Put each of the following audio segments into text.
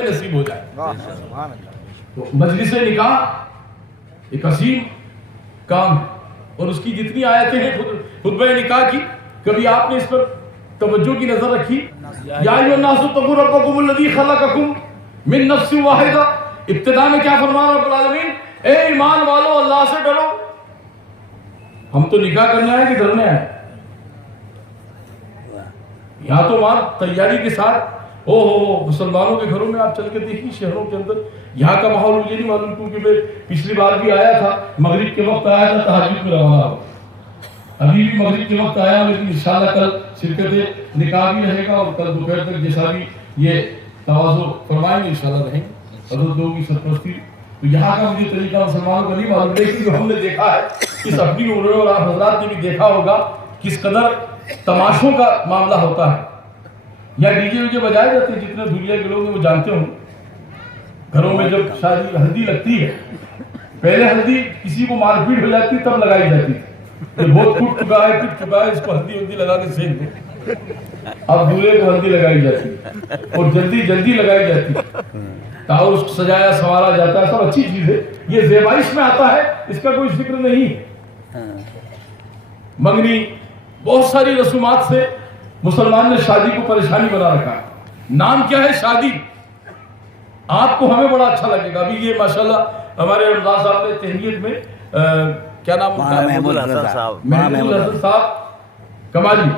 میں نصیب ہو جائے. تو مجلس نکاح ایک عظیم کام ہے اور اس کی جتنی آیتیں ہیں خطبہ نکاح کی، کبھی آپ نے اس پر توجہ کی نظر رکھی؟ یا ایھا الناس اتقوا ربکم الذی خلقکم من نفس واحدہ. ابتدا میں کیا فرمایا رب العالمین؟ اے ایمان والو اللہ سے ڈرو. ہم تو نکاح کرنے آئے کہ ڈرنے آئے؟ یہاں تو وہاں تیاری کے ساتھ مسلمانوں کے گھروں میں آپ چل کے دیکھیے، شہروں کے اندر یہاں کا ماحول مجھے نہیں معلوم، کیونکہ میں پچھلی بار بھی آیا تھا، مغرب کے وقت آیا تھا، تہجد میں روانہ ہو. ابھی بھی مغرب کے وقت آیا، لیکن انشاءاللہ کل شرکت نکاح بھی رہے گا اور کل دوپہر تک جیسا بھی یہ تواضع فرمائیں گے انشاءاللہ رہیں گے حضرت لوگوں کی سرپرستی. تو یہاں کا مجھے طریقہ مسلمانوں کا نہیں معلوم، لیکن جو ہم نے دیکھا ہے اس اپنی عمروں اور آپ حضرات نے بھی دیکھا ہوگا کس قدر تماشوں کا معاملہ ہوتا ہے. یا ڈی جے بجائے جاتے ہیں، جتنے دنیا کے لوگ ہیں وہ جانتے ہوں. گھروں میں جب شادی ہلدی لگتی ہے، پہلے ہلدی کسی کو مار پیٹ ہو جاتی تب لگائی جاتی تھی. یہ بہت ٹوٹ چکا ہے، پٹ چکا ہے، اس کو ہلدی لگا کے سینک دو. اب دولہے کو ہلدی لگائی جاتی اور جلدی لگائی جاتی تاکہ اس کو سجایا سنوارا جاتا ہے. سب اچھی چیز ہے، یہ زیبائش میں آتا ہے، اس کا کوئی ذکر نہیں. منگنی بہت ساری رسومات سے مسلمان نے شادی کو پریشانی بنا رکھا ہے. نام کیا ہے شادی؟ آپ کو ہمیں بڑا اچھا لگے گا. ابھی یہ ماشاءاللہ ہمارے رمضان صاحب نے تہنیت میں کیا نام محمود حسن صاحب کمالی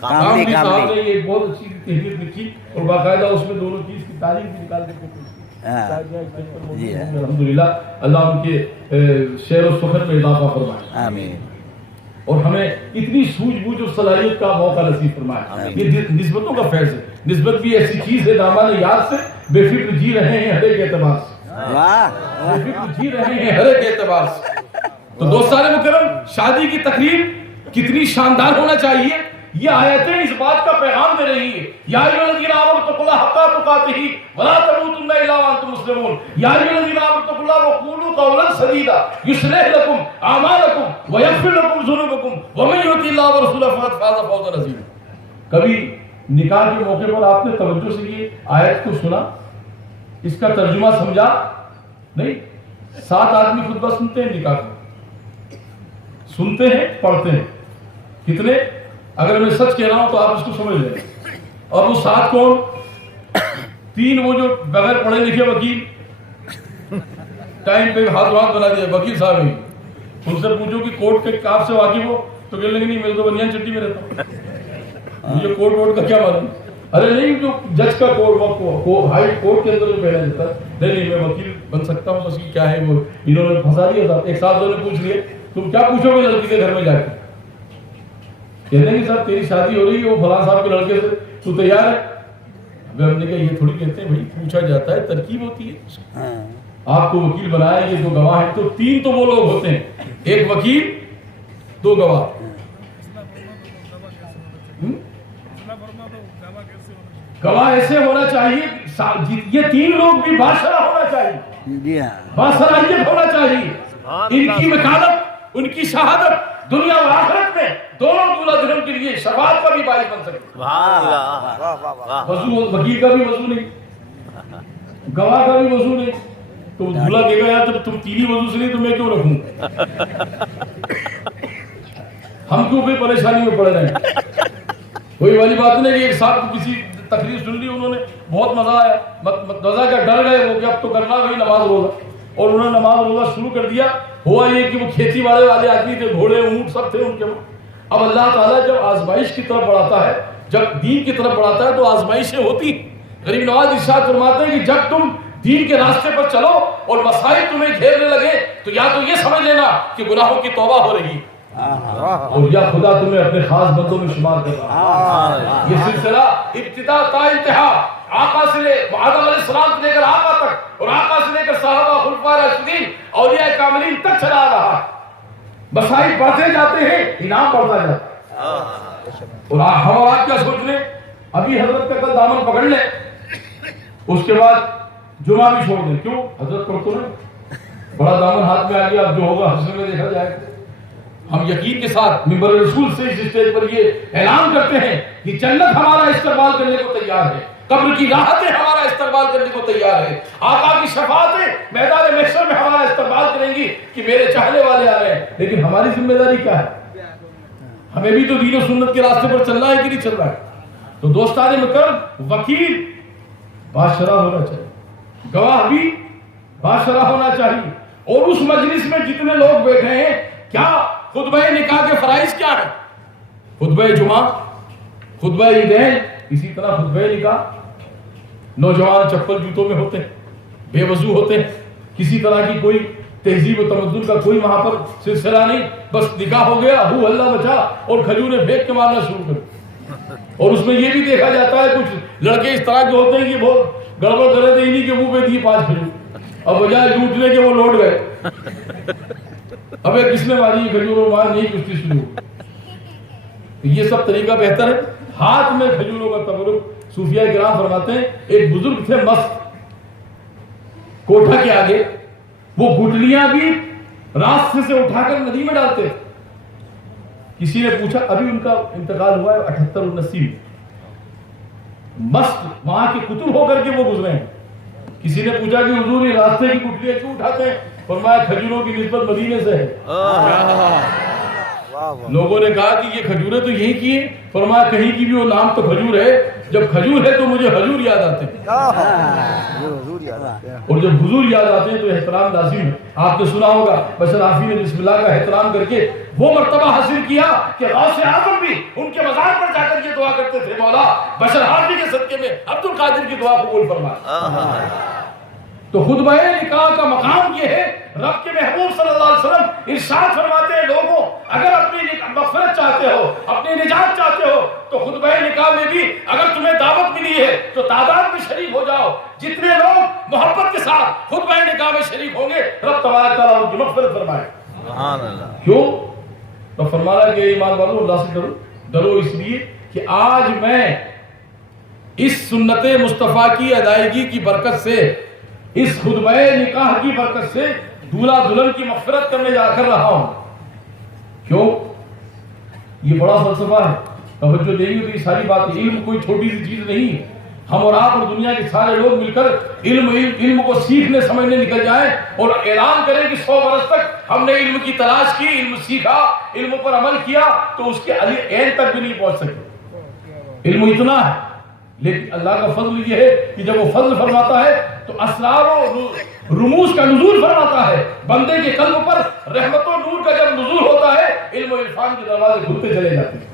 کاملی صاحب نے یہ بہت اچھی تہنیت لکھی اور باقاعدہ اس میں دونوں چیز کی تعریف بھی نکال کے الحمدللہ اللہ ان کے شعر و سخن میں اضافہ فرمائے. آمین. اور ہمیں اتنی سوجھ بوجھ اور صلاحیت کا موقع نصیب فرمائے. یہ نسبتوں کا فیض ہے. نسبت بھی ایسی چیز ہے دامان یار سے بے فکر جی رہے ہیں ہر ایک اعتبار سے. بے فکر جی رہے ہیں ہر ایک اعتبار سے. تو دوستان مکرم، شادی کی تقریب کتنی شاندار ہونا چاہیے، یہ آیتیں اس بات کا پیغام دے رہی ہیں. یا ایھا الذین آمنوا اتقوا اللہ حق تقاتہ ولا تموتن الا وانتم مسلمون. یا ایھا الذین آمنوا اتقوا اللہ وقولوا قولا سدیدا یصلح لکم اعمالکم ویغفر لکم ذنوبکم ومن یطع اللہ ورسولہ فقد فاز فوزا عظیما. کبھی نکاح کے موقع پر آپ نے توجہ سے یہ آیت کو سنا، اس کا ترجمہ سمجھا؟ نہیں. 7 آدمی خطبہ سنتے ہیں، نکاح سنتے ہیں، پڑھتے ہیں. کتنے؟ اگر میں سچ کہہ رہا ہوں تو آپ اس کو سمجھ لیں. اور وہ 7 کون؟ 3 وہ جو بغیر پڑھے لکھے وکیل، ٹائم پہ ہاتھ بنا دیا وکیل صاحب ہی. ان سے پوچھو کہ کورٹ کے کام سے واقف ہو تو کہنے لگے نہیں، میں تو بنیان چٹی میں رہتا ہوں، مجھے کورٹ وورٹ کا کیا معلوم. ارے نہیں، جو جج کا کورٹ ہائی کورٹ کے اندر جو پہنا جاتا ہے، نہیں میں وکیل بن سکتا ہوں. بس کیا ہے وہ انہوں نے پھنسا دیا. ایک ساتھ نے پوچھ لیے تم کیا پوچھو گے لڑکی کے گھر میں جا کے؟ کہتے ہیں کہ صاحب تیری شادی ہو رہی ہے وہ فلاں صاحب کے لڑکے سے، تو تیار ہے؟ ابھی ہم نے کہا یہ تھوڑی کہتے ہیں بھائی، پوچھا جاتا ہے، ترکیب ہوتی ہے. آپ کو وکیل بنایا، یہ 2 گواہ ہیں، تو 3 تو وہ لوگ ہوتے ہیں، 1 وکیل 2 گواہ. گواہ ایسے ہونا چاہیے، یہ 3 لوگ بھی باشرہ ہونا چاہیے، باصلاحیت ہونا چاہیے. ان کی وکالت، ان کی شہادت دنیا اور آخرت میں دونوں دولہا دلہن کے لیے شفاعت کا بھی باعث بن سکتی ہے. وکیل کا بھی وضو نہیں، گواہ کا بھی وضو نہیں، تو دولہا کہے گا یار جب تم 3 ہی وضو سے نہیں تو میں کیوں رکھوں؟ ہم کیوں کوئی پریشانی میں پڑ رہے ہیں؟ کوئی والی بات نہیں کہ ایک ساتھ کسی تقریر سن لی انہوں نے، بہت مزہ آیا، مزہ کیا ڈر گئے وہ کہ اب تو کرنا وہی نماز روزہ، اور انہوں نے نماز روزہ شروع کر دیا. ہوا یہ کہ وہ کھیتی والے آدمی تھے، گھوڑے اونٹ سب تھے ان کے. اب اللہ تعالیٰ جب آزمائش کی طرف بڑھاتا ہے، جب دین کی طرف بڑھاتا ہے تو آزمائشیں ہوتی. غریب نواز ارشاد فرماتے ہیں کہ جب تم دین کے راستے پر چلو اور مسائل تمہیں گھیرنے لگے تو یا تو یہ سمجھ لینا کہ گناہوں کی توبہ ہو رہی اور یا خدا تمہیں اپنے خاص بندوں میں شمار کر رہا ہے. یہ سلسلہ ابتدا تا انتہا آقا سے آدم علیہ السلام سے لے کر آقا تک اور آقا سے لے کر صحابہ خلفاء راشدین اولیاء کاملین تک چلا رہا ہے. مسائل بڑھتے جاتے ہیں، انعام بڑھتا جاتا ہے. اور ہم اور آپ کیا سوچ رہے؟ ابھی حضرت کا کل دامن پکڑ لیں، اس کے بعد جمعہ بھی چھوڑ دیں. کیوں؟ حضرت پڑھ تو نہیں، بڑا دامن ہاتھ میں آ گیا، اب جو ہوگا حشر میں دیکھا جائے گا. ہم یقین کے ساتھ منبر رسول سے اس اسٹیج پر یہ اعلان کرتے ہیں کہ جنت ہمارا استقبال کرنے کو تیار ہے. قبر کی راحتیں ہمارا استقبال کرنے کو تیار ہے، آقا کی شفاعتیں میدان محشر میں ہمارا استقبال کریں گی کہ میرے چاہنے والے آ رہے ہیں. لیکن ہماری ذمہ داری کیا ہے؟ ہمیں بھی تو دین و سنت کے راستے پر چلنا ہے کہ نہیں چل رہا ہے؟ تو دوستان مکرم، وکیل باشرح ہونا چاہیے، گواہ بھی باشرح ہونا چاہیے. اور اس مجلس میں جتنے لوگ بیٹھے ہیں، کیا خطبہ نکاح کے فرائض کیا ہے؟ خطبہ جمعہ، خطبہ عیدین، اسی طرح خطبہ نکاح. نوجوان چپل جوتوں میں ہوتے ہیں، بے وضو ہوتے ہیں، کسی طرح کی کوئی تہذیب و تمدن کا کوئی وہاں پر سلسلہ نہیں، بس نکاح ہو گیا، ہو اللہ بچا، اور کھجوریں پھینک کے مارنا شروع کر. اور اس میں یہ بھی دیکھا جاتا ہے کچھ لڑکے اس طرح کے ہوتے ہیں کہ بہت گڑبڑ کر رہے تھے، انہی کے منہ پہ دی 5 کھجور، اب بجائے لوٹنے کے وہ لوٹ گئے. ابے کس نے ماری کھجوروں مار نہیں کشتی شروع. یہ سب طریقہ بہتر ہے. ہاتھ میں کھجوروں کا تبرک، صوفیاء کرام فرماتے ہیں ایک بزرگ تھے مست، کوٹھا کے آگے وہ گٹلیاں بھی راستے سے اٹھا کر ندی میں ڈالتے. کسی نے پوچھا، ابھی ان کا انتقال ہوا ہے 78 79، مست وہاں کے قطب ہو کر کے وہ گزرے ہیں. کسی نے پوچھا کہ حضور یہ راستے کی گٹلیاں کیوں اٹھاتے ہیں؟ فرمایا کھجوروں کی نسبت مدینے سے ہے. لوگوں نے کہا کہ یہ کھجوریں تو یہی کی ہیں. فرمایا کہیں کی بھی وہ نام تو کھجور ہے، جب کھجور ہے تو مجھے حضور یاد آتے ہیں، اور جب حضور یاد آتے ہیں تو احترام لازم ہے. آپ نے سنا ہوگا بشر حافی نے بسم اللہ کا احترام کر کے وہ مرتبہ حاصل کیا کہ غوث اعظم بھی ان کے مزار پر جا کر یہ دعا کرتے تھے، مولا بشر حافی کے صدقے میں عبد القادر کی دعا قبول فرما. تو خطبہ نکاح کا مقام یہ ہے. رب کے محبوب صلی اللہ علیہ وسلم ارشاد فرماتے ہیں لوگوں اگر اپنی مغفرت چاہتے ہو، اپنی نجات چاہتے ہو تو خطبہ نکاح میں بھی اگر تمہیں دعوت ملی ہے تو تعداد میں شریک ہو جاؤ. جتنے لوگ محبت کے ساتھ خطبہ نکاح میں شریک ہوں گے رب تبارک تعالیٰ ان کی مغفرت فرمائے. سبحان اللہ. کیوں؟ تو فرمایا کہ ایمان والو اللہ سے ڈرو اس لیے کہ آج میں اس سنت مصطفیٰ کی ادائیگی کی برکت سے، اس خطبہ نکاح کی برکت سے دولہا دلہن کی مغفرت کرنے جا کر رہا ہوں. کیوں؟ یہ بڑا فلسفہ ہے. توجہ دیں گے تو یہ ساری بات، علم کوئی چھوٹی سی چیز نہیں ہے. ہم اور آپ اور دنیا کے سارے لوگ مل کر علم کو سیکھنے سمجھنے نکل جائیں اور اعلان کریں کہ 100 برس تک ہم نے علم کی تلاش کی، علم سیکھا، علم پر عمل کیا، تو اس کے عین تک بھی نہیں پہنچ سکتے. علم اتنا ہے، لیکن اللہ کا فضل یہ ہے کہ جب وہ فضل فرماتا ہے تو اسرار و رموز کا نزول فرماتا ہے. بندے کے قلب پر رحمت و نور کا جب نزول ہوتا ہے علم و عرفان کے دروازے کھلتے چلے جاتے ہیں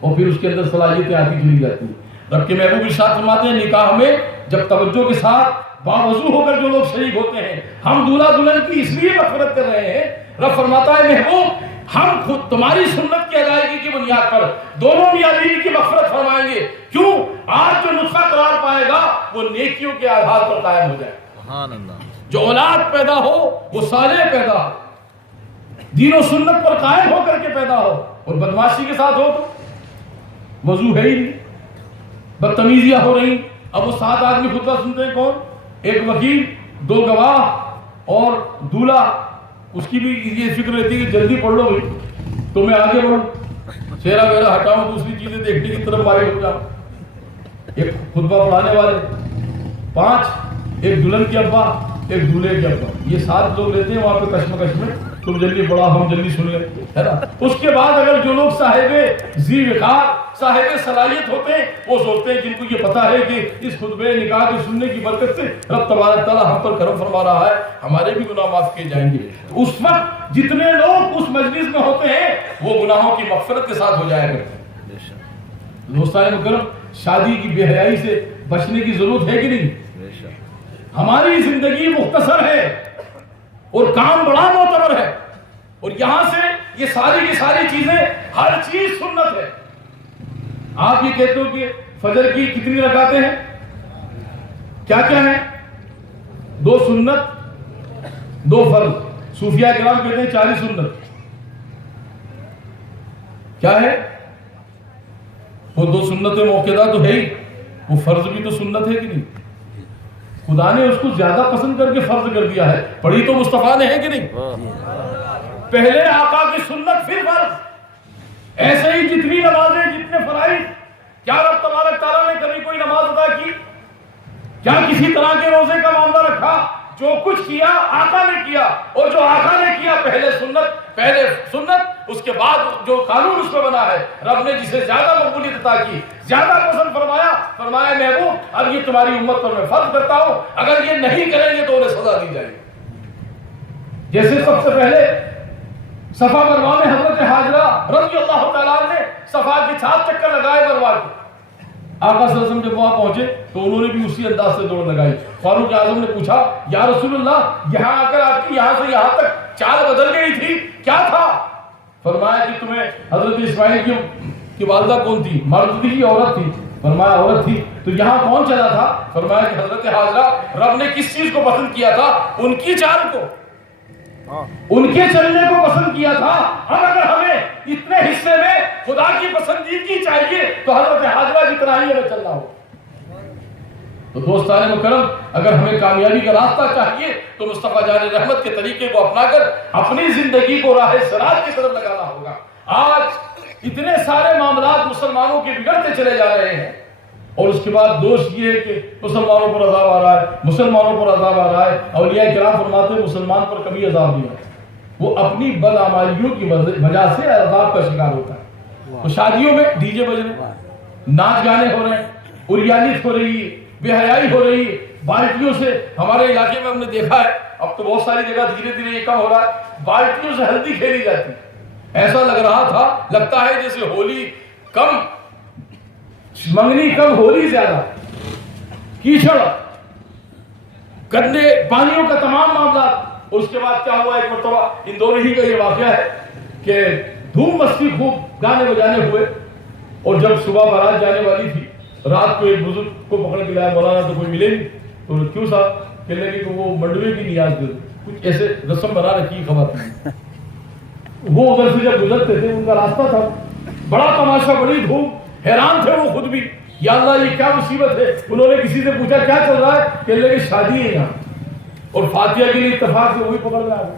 اور پھر اس کے اندر صلاحیتیں آتی چلی جاتی ہیں. رب کے محبوب ارشاد فرماتے ہیں نکاح میں جب توجہ کے ساتھ باوضو ہو کر جو لوگ شریک ہوتے ہیں، ہم دولہا دلہن کی اس لیے مغفرت کر رہے ہیں. رب فرماتا ہے محبوب ہم خود تمہاری سنت کی ادائیگی کی بنیاد پر دونوں میاں بیوی کی مغفرت فرمائیں گے. کیوں؟ آج جو نسخہ قرار پائے گا وہ نیکیوں کے آدھار پر قائم ہو جائے. سبحان اللہ. جو اولاد پیدا ہو وہ صالح پیدا ہو، دین و سنت پر قائم ہو کر کے پیدا ہو. اور بدماشی کے ساتھ ہو تو وضو ہے ہی نہیں، بدتمیزیاں ہو رہی. اب وہ 7 آدمی خطبہ سنتے ہیں، کون؟ ایک وکیل، 2 گواہ اور دولہا. اس کی بھی یہ فکر رہتی ہے کہ جلدی پڑھ لو بھائی تو میں آگے بڑھوں، چہرہ میرا ہٹاؤں، دوسری چیزیں دیکھنے کی طرف آگے ہو جاؤں. ایک خطبہ پڑھانے والے 5، ایک دلہن کے ابا، ایک دولہے کے ابا، یہ 7 لوگ رہتے ہیں وہاں پہ کشمکش میں. تم جلدی پڑھا، ہم جلدی سن لیں، ہے نا. اس کے بعد اگر جو لوگ صاحب ذی وقار، صاحب صلاحیت ہوتے ہیں، وہ سوچتے ہیں جن کو یہ پتا ہے کہ اس خطبہ نکاح کے سننے کی برکت سے رب تبارک تعالیٰ ہم پر کرم فرما رہا ہے، ہمارے بھی گناہ معاف کیے جائیں گے. اس وقت جتنے لوگ اس مجلس میں ہوتے ہیں وہ گناہوں کی مغفرت کے ساتھ ہو جایا کرتے ہیں. دوستان مکرم، شادی کی بے حیائی سے بچنے کی ضرورت ہے کہ نہیں؟ ہماری زندگی مختصر ہے اور کام بڑا معتبر ہے، اور یہاں سے یہ ساری کی ساری چیزیں، ہر چیز سنت ہے. آپ یہ کہتے ہو کہ فجر کی کتنی رکعتیں ہیں؟ کیا کیا ہیں؟ 2 سنت 2 فرض. صوفیاء کرام کہتے ہیں 40 سنت. کیا ہے وہ 2 سنتیں موقعہ تو ہے ہی، وہ فرض بھی تو سنت ہے کہ نہیں؟ خدا نے اس کو زیادہ پسند کر کے فرض کر دیا ہے. پڑھی تو مصطفیٰ نے ہے کہ نہیں؟ پہلے آقا کی سنت پھر فرض. ایسے ہی جتنی نمازیں، جتنے فرائض کیا رب تبارک تعالیٰ نے کبھی کوئی نماز ادا کی؟ کیا کسی طرح کے روزے کا معاملہ رکھا؟ جو کچھ کیا آقا نے کیا، اور جو آقا نے کیا پہلے سنت اس کے بعد جو قانون اس میں بنا ہے، رب نے جسے زیادہ مقبولیت عطا کی، زیادہ پسند فرمایا محبوب اب یہ تمہاری امت پر میں فرض کرتا ہوں، اگر یہ نہیں کریں گے تو انہیں سزا دی جائے گی۔ جیسے سب سے پہلے صفا مروا میں حضرت حاجرہ رضی اللہ تعالیٰ نے صفا کے 7 چکر لگائے مروا کے۔ آقا صلی اللہ علیہ وسلم جب وہاں پہنچے تو انہوں نے بھی اسی انداز سے دوڑ لگائی۔ فاروق اعظم نے پوچھا یا رسول اللہ یہاں آ کر آپ کی یہاں سے یہاں تک چال بدل گئی تھی، کیا تھا؟ فرمایا کہ تمہیں حضرت اسماعیل کی والدہ کون تھی، مرد تھی یا عورت تھی؟ فرمایا عورت تھی۔ تو یہاں کون چلا تھا؟ فرمایا کہ حضرت حاجرہ، رب نے کس چیز کو پسند کیا تھا؟ ان کی چال کو، ان کے چلنے کو پسند کیا تھا۔ ہم اگر ہمیں اتنے حصے میں خدا کی پسندیدگی چاہیے تو حضرت حاجرہ کی طرح ہی ہمیں چلنا ہو۔ تو دوستان مکرم، اگر ہمیں کامیابی کا راستہ چاہیے تو مصطفیٰ جان رحمت کے طریقے کو اپنا کر اپنی زندگی کو راہ صراط کی طرف لگانا ہوگا۔ آج اتنے سارے معاملات مسلمانوں کے بگڑتے چلے جا رہے ہیں، اور اس کے بعد دوش یہ ہے کہ مسلمانوں پر عذاب آ رہا ہے، مسلمانوں پر عذاب آ رہا ہے۔ اولیاء کرام فرماتے ہیں مسلمان پر کبھی عذاب نہیں آتا، وہ اپنی بدعمالیوں کی وجہ سے عذاب کا شکار ہوتا ہے۔ تو شادیوں میں ڈی جے بج رہے، ناچ گانے ہو رہے ہیں، اریانیت ہو رہی ہے، بے حیائی ہو رہی ہے، بالٹیوں سے ہمارے علاقے میں ہم نے دیکھا ہے، اب تو بہت ساری جگہ دھیرے دھیرے یہ کم ہو رہا ہے، بالٹیوں سے ہلدی کھیلی جاتی ہے۔ ایسا لگ رہا تھا، لگتا ہے جیسے ہولی کم منگنی کم ہولی زیادہ، کیچڑ گندے پانیوں کا تمام معاملات۔ اس کے بعد کیا ہوا، ایک مرتبہ اندور ہی کا یہ واقعہ ہے کہ دھوم مستی خوب گانے بجانے ہوئے، اور جب صبح بارات جانے والی تھی، رات کو ایک بزرگ کو پکڑ کے لایا، مولانا تو کوئی ملے نہیں، تو کیوں صاحب؟ کہنے لگے کہ وہ منڈوے کی نیاز دے دو، کچھ ایسے رسم بنا رکھی خواتین۔ وہ ادھر سے جب گزرتے تھے ان کا راستہ تھا، بڑا تماشا، بڑی دھوم، حیران تھے وہ خود بھی، یا اللہ یہ کیا مصیبت ہے؟ انہوں نے کسی سے پوچھا کیا چل رہا ہے؟ کہنے لگے شادی ہے یہاں، اور فاتحہ کے لیے اتفاق سے وہی پکڑ رہا ہے۔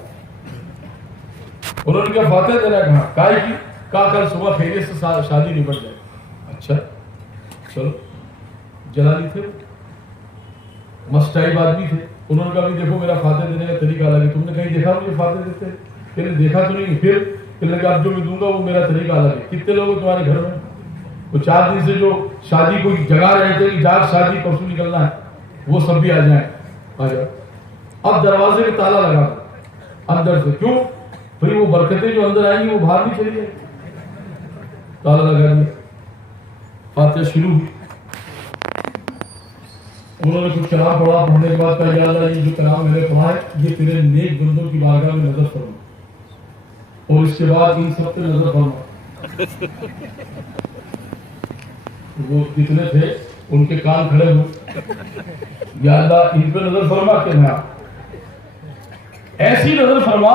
انہوں نے کہا فاتحہ دینا کہاں؟ کہا کی کہا کل صبح پھیرے سے شادی نپٹ جائے۔ اچھا چلو، جلالی تھے، مسٹائب آدمی تھے، انہوں نے کہا بھی دیکھو میرا فاتحہ دینے کا طریقہ الگ ہے، تم نے کہیں دیکھا مجھے فاتحہ دیتے؟ کہنے دیکھا تو نہیں، پھر کہنے لگا اب جو میں دوں گا وہ میرا طریقہ الگ ہے۔ کتنے لوگ ہیں تمہارے گھر میں؟ وہ 4 دن سے جو شادی کو جگا رہے تھے کہ جاگ شادی پرسوں نکلنا ہے، وہ سب بھی آ جائیں، آ جائیں۔ اب دروازے میں تالا لگا اندر سے، کیوں؟ پھر وہ برکتیں جو اندر آئیں گی وہ باہر نہیں چلی جائیں، تالا لگا دیا۔ فاتحہ شروع ہوئی، انہوں نے کچھ کلام پڑھا، پڑھنے کے بعد کہا یا اللہ یہ جو کلام میں نے پڑھا ہے یہ تیرے نیک بندوں کی بارگاہ میں نظر فرما، اور اس کے بعد ان سب پہ نظر فرما۔ وہ کتنے تھے ان کے کان کھڑے ہوئے، یا اللہ ان پہ نظر فرما کہ نہ ایسی نظر فرما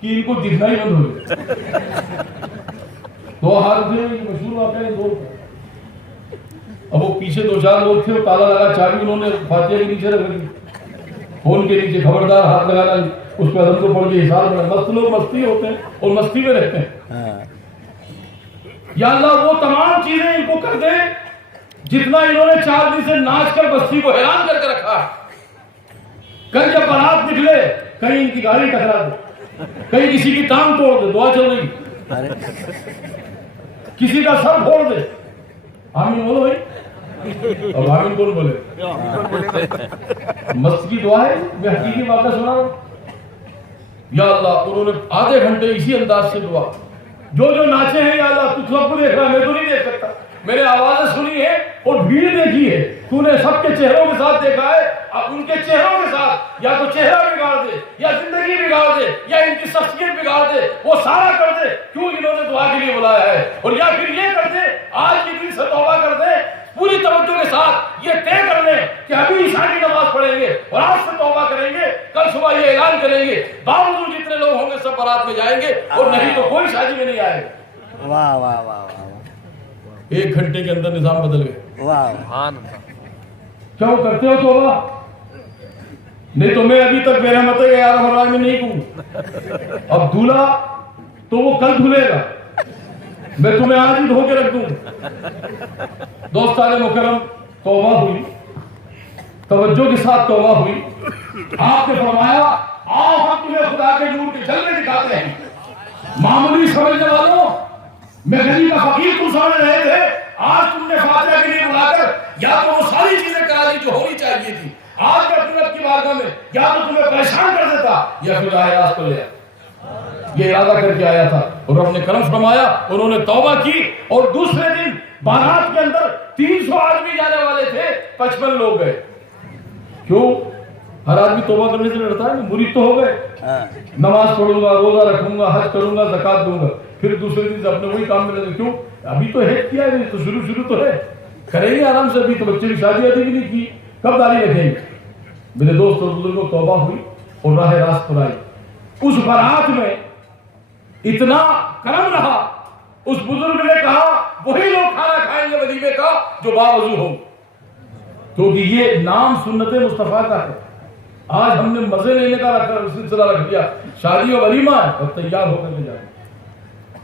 کہ ان کو دکھنا ہی بند ہو جائے۔ 2 ہاتھ تھے، یہ مشہور واقعہ ہے 2 کا۔ اب وہ پیچھے 2-4 لوگ تھے، وہ تالا لگا، چابی انہوں نے فاتحہ کے نیچے رکھ دی، فون کے نیچے، خبردار ہاتھ لگانا اس پہ عدم کو پڑھ کے حساب بنا۔ مست لوگ مستی ہوتے ہیں اور مستی میں رہتے ہیں۔ یا اللہ وہ تمام چیزیں ان کو کر دے جتنا انہوں نے 4 دن سے ناچ کر بستی کو حیران کر کے رکھا ہے۔ کل جب بارات نکلے کہیں ان کی گاڑی ٹکرا دے، کہیں کسی کی ٹانگ توڑ دے، دعا چل رہی، کسی کا سر پھوڑ دے۔ آمین بولو بھائی، اب آمین کون بولے؟ مست کی دعا ہے، میں حقیقی واقعہ سنا رہا ہوں۔ یا اللہ انہوں نے آدھے گھنٹے اسی انداز سے دعا، جو ناچے ہیں یا اللہ تو سب کو دیکھ رہا ہے، میں تو نہیں دیکھ سکتا، میں نے آوازیں سنی ہے اور بھیڑ دیکھی ہے، تو نے سب کے چہروں کے ساتھ دیکھا ہے، اب ان کے چہروں کے ساتھ یا تو چہرہ بگاڑ دے یا زندگی بگاڑ دے یا ان کی شخصیت بگاڑ دے، وہ سارا کر دے کیوں انہوں نے دعا کے لیے بلایا ہے، اور یا پھر یہ کر دے آج کے دن سے توبہ کر دے پوری توجہ کے ساتھ، یہ طے کر لیں کہ ابھی عشاء کی نماز پڑھیں گے اور آج سے توبہ کریں گے، کل صبح یہ اعلان کریں گے، باوجود جتنے لوگ ہوں گے سب بارات میں جائیں گے اور نہیں تو کوئی شادی میں نہیں آئے گا۔ واہ واہ واہ واہ، 1 گھنٹے کے اندر نظام بدل گئے۔ واہ، کیوں کرتے ہو توبہ؟ نہیں تو میں ابھی تک میرا مت ہے یار ہمارا میں نہیں کہوں، اب دھولا تو وہ کل دھلے گا، میں تمہیں آج ہی دھو کے رکھ دوں. دوستان مکرم، توبہ ہوئی، توجہ کے ساتھ توبہ ہوئی. آپ نے فرمایا آؤ ہم تمہیں خدا کے نور کے جلوے دکھاتے ہیں. معمولی سمجھنے والوں، میں غریب کا فقیر تم سمجھ رہے تھے، آج تم نے فاتحہ کے لیے بلا کر یا تو وہ ساری چیزیں کرا لی جو ہونی چاہیے تھی. آج میں اپنے رب کی بارگاہ میں یا تو تمہیں پریشان کر دیتا یا پھر راست پر لے. یہ ارادہ کر کے آیا تھا اور رب نے کرم فرمایا، انہوں نے توبہ کی. اور دوسرے دن بارات کے اندر 300 آدمی جانے والے تھے، 55 لوگ گئے. کیوں؟ ہر آدمی توبہ کرنے سے ڈرتا ہے، مرید تو ہو گئے. نماز پڑھوں گا، روزہ رکھوں گا، حج کروں گا، زکات دوں گا، پھر دوسرے دن سے اپنے وہی کام میں لگے. کیوں؟ ابھی تو حج کیا ہے، تو شروع تو ہے، کریں گے آرام سے. ابھی تو بچے کی شادی ابھی بھی نہیں کی، کب داڑھی رکھیں گے؟ میرے دوست اور بزرگوں، توبہ ہوئی اور راہ راست پر آئی. اس بارات میں اتنا کرم رہا، اس بزرگ نے کہا وہی لوگ کھانا کھائیں گے ولیمے کا جو باوضو ہوں، کیونکہ یہ نام سنت مصطفیٰ کا ہے. آج ہم نے مزے لینے کا سلسلہ رکھ دیا، شادی اور ولیمہ ہے اور تیار ہو کر کے جائیں.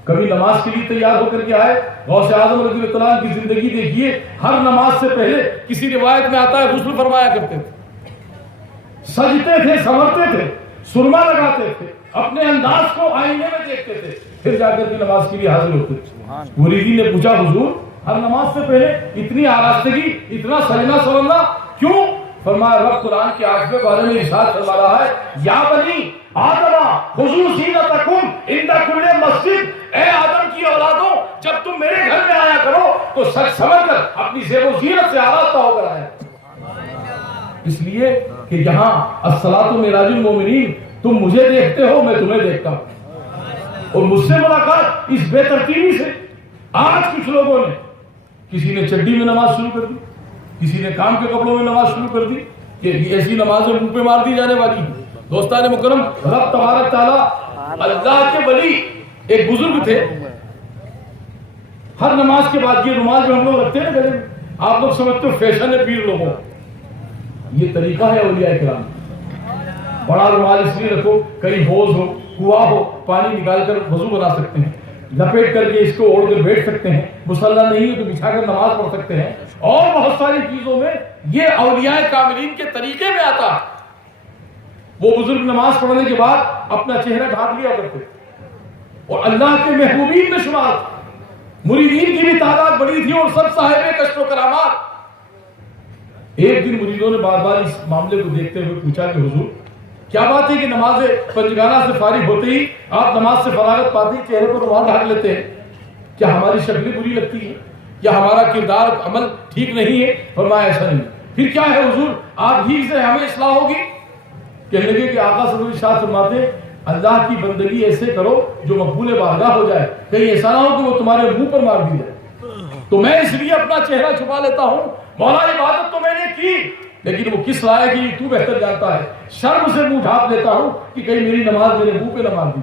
کبھی نماز کے لیے تیار ہو کر کے آئے. غوث اعظم رضی اللہ عنہ کی زندگی دیکھیے، ہر نماز سے پہلے کسی روایت میں آتا ہے غسل فرمایا کرتے تھے، سجتے تھے، سنورتے تھے، سرما لگاتے تھے، اپنے انداز کو آئینے میں دیکھتے تھے، پھر جا کر کے نماز کے لیے حاضر ہوتے تھے. مریدین نے پوچھا حضور ہر نماز سے پہلے اتنی آراستگی، اتنا سجنا سورنا کیوں؟ فرمایا رب قرآن کے 8ویں پارے میں ارشاد فرما رہا ہے، یا بنی آدم خذوا زینتکم عند کل مسجد. اے آدم کی اولادوں، جب تم میرے گھر میں آیا کرو تو سچ سمجھ کر اپنی زیب و زینت سے آراستہ ہو کر آیا. اس لیے کہ یہاں الصلاۃ معراج المومنین، تم مجھے دیکھتے ہو، میں تمہیں دیکھتا ہوں. اور مجھ سے ملاقات اس بے ترتیبی سے. آج کچھ لوگوں نے، کسی نے چڈی میں نماز شروع کر دی، کسی نے کام کے کپڑوں میں نماز شروع کر دی کہ ایسی نمازیں منہ پہ مار دی جانے والی. دوستان مکرم، رب تبارک تعالی، اللہ کے ولی ایک بزرگ تھے. ہر نماز کے بعد یہ رومال جو ہم لوگ رکھتے ہیں گلے میں، آپ لوگ سمجھتے ہو فیشن ہے پیر لوگوں، یہ طریقہ ہے اولیاء کرام. بڑا رومال اس لیے رکھو کہیں حوض ہو، کنواں ہو، پانی نکال کر وضو بنا سکتے ہیں، لپیٹ کر کے اس کو اوڑھ کر بیٹھ سکتے ہیں، مصلی نہیں ہے تو بچھا کر نماز پڑھ سکتے ہیں، اور بہت ساری چیزوں میں یہ اولیاء کاملین کے طریقے میں آتا. وہ بزرگ نماز پڑھنے کے بعد اپنا چہرہ ڈھانپ لیا کرتے اور اللہ کے محبوبین میں شمار. مریدین کی بھی تعداد بڑی تھی اور سب صاحب کشف و کرامات. ایک دن مریدوں نے بار بار اس معاملے کو دیکھتے ہوئے پوچھا کہ حضور کیا بات ہے کہ نماز پنجگانہ سے فارغ ہوتے ہی آپ نماز سے فراغت پاتے ہی چہرے پر رومال ڈھانپ لیتے ہیں، کیا ہماری شکلیں بری لگتی ہیں، کیا ہمارا کردار عمل ٹھیک نہیں ہے؟ فرمایا ایسا نہیں. پھر کیا ہے حضور، آپ ٹھیک سے ہمیں اصلاح ہوگی؟ کہنے لگے کہ آقا صلی اللہ علیہ وسلم ارشاد فرماتے ہیں اللہ کی بندگی ایسے کرو جو مقبول بارگاہ ہو جائے، کہیں ایسا نہ ہو کہ وہ تمہارے منہ پر مار دی جائے. تو میں اس لیے اپنا چہرہ چھپا لیتا ہوں. مولا عبادت تو میں نے کی، لیکن وہ کس لائق ہے تو بہتر جانتا ہے. شرم سے منہ ڈھانپ لیتا ہوں کہ کہیں میری نماز میرے منہ پہ نہ مار دی.